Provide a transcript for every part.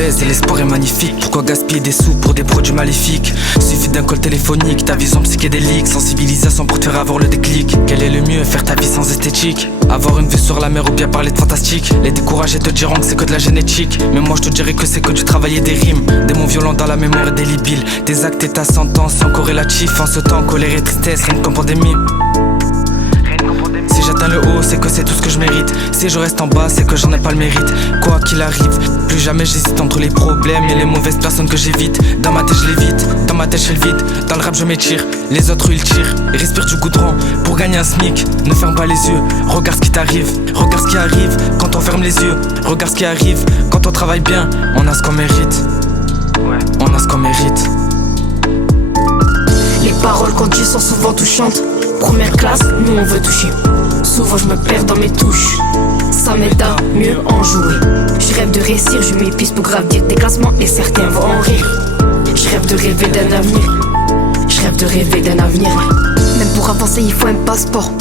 mauvaise et l'espoir est magnifique. Pourquoi gaspiller des sous pour des produits maléfiques? Suffit d'un call téléphonique, ta vision psychédélique, sensibilisation pour te faire avoir le déclic. Quel est le mieux? Faire ta vie sans esthétique, avoir une vue sur la mer ou bien parler de fantastique. Les découragés te diront que c'est que de la génétique, mais moi je te dirais que c'est que du travail et des rimes. Des mots violents dans la mémoire et délibile. Tes actes et ta sentence sont corrélatifs. En ce temps, colère et tristesse, rien comme pandémie. Si j'atteins le haut, c'est que c'est tout ce que je mérite. Si je reste en bas, c'est que j'en ai pas le mérite. Quoi qu'il arrive, plus jamais j'hésite entre les problèmes et les mauvaises personnes que j'évite. Dans ma tête je l'évite, dans ma tête je le vide. Dans le rap je m'étire, les autres ils tirent. Et respire du goudron pour gagner un SMIC. Ne ferme pas les yeux, regarde ce qui t'arrive. Regarde ce qui arrive quand on ferme les yeux. Regarde ce qui arrive quand on travaille bien. On a ce qu'on mérite, on a ce qu'on mérite. Les paroles qu'on dit sont souvent touchantes. Première classe, nous on veut toucher. Souvent je me perds dans mes touches. Ça m'aide à mieux en jouer. Je rêve de réussir, je m'épuise pour gravir des classements et certains vont en rire. Je rêve de rêver d'un avenir. Je rêve de rêver d'un avenir. Même pour avancer il faut un passeport.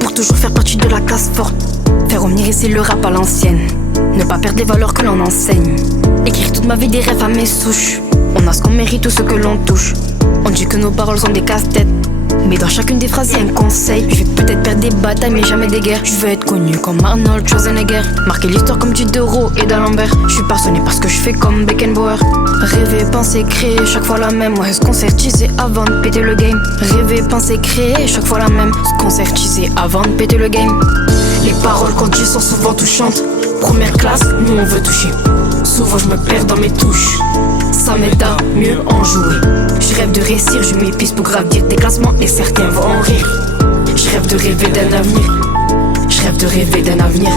Pour toujours faire partie de la classe forte. Faire revenir ici le rap à l'ancienne. Ne pas perdre les valeurs que l'on enseigne. Écrire toute ma vie des rêves à mes souches. On a ce qu'on mérite ou ce que l'on touche. On dit que nos paroles sont des casse-têtes, mais dans chacune des phrases il y a un conseil. Je vais peut-être perdre des batailles mais jamais des guerres. Je veux être connu comme Arnold Schwarzenegger, marquer l'histoire comme Diderot et d'Alembert. Je suis passionné parce que je fais comme Beckenbauer. Rêver, penser, créer, chaque fois la même. Ouais, se concertiser avant de péter le game. Rêver, penser, créer, chaque fois la même. Se concertiser avant de péter le game. Les paroles qu'on dit sont souvent touchantes. Première classe, nous on veut toucher. Souvent je me perds dans mes touches. Ça m'aide à mieux en jouer. Je rêve de réussir, je m'épuise pour gravir des classements et certains vont en rire. Je rêve de rêver d'un avenir. Je rêve de rêver d'un avenir.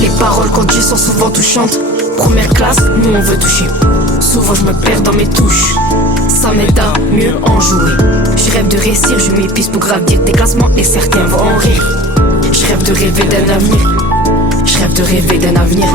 Les paroles qu'on dit sont souvent touchantes. Première classe, nous on veut toucher. Souvent je me perds dans mes touches. Ça m'aide à mieux en jouer. Je rêve de réussir, je m'épuise pour gravir des classements et certains vont en rire. Je rêve de rêver d'un avenir. Je rêve de rêver d'un avenir.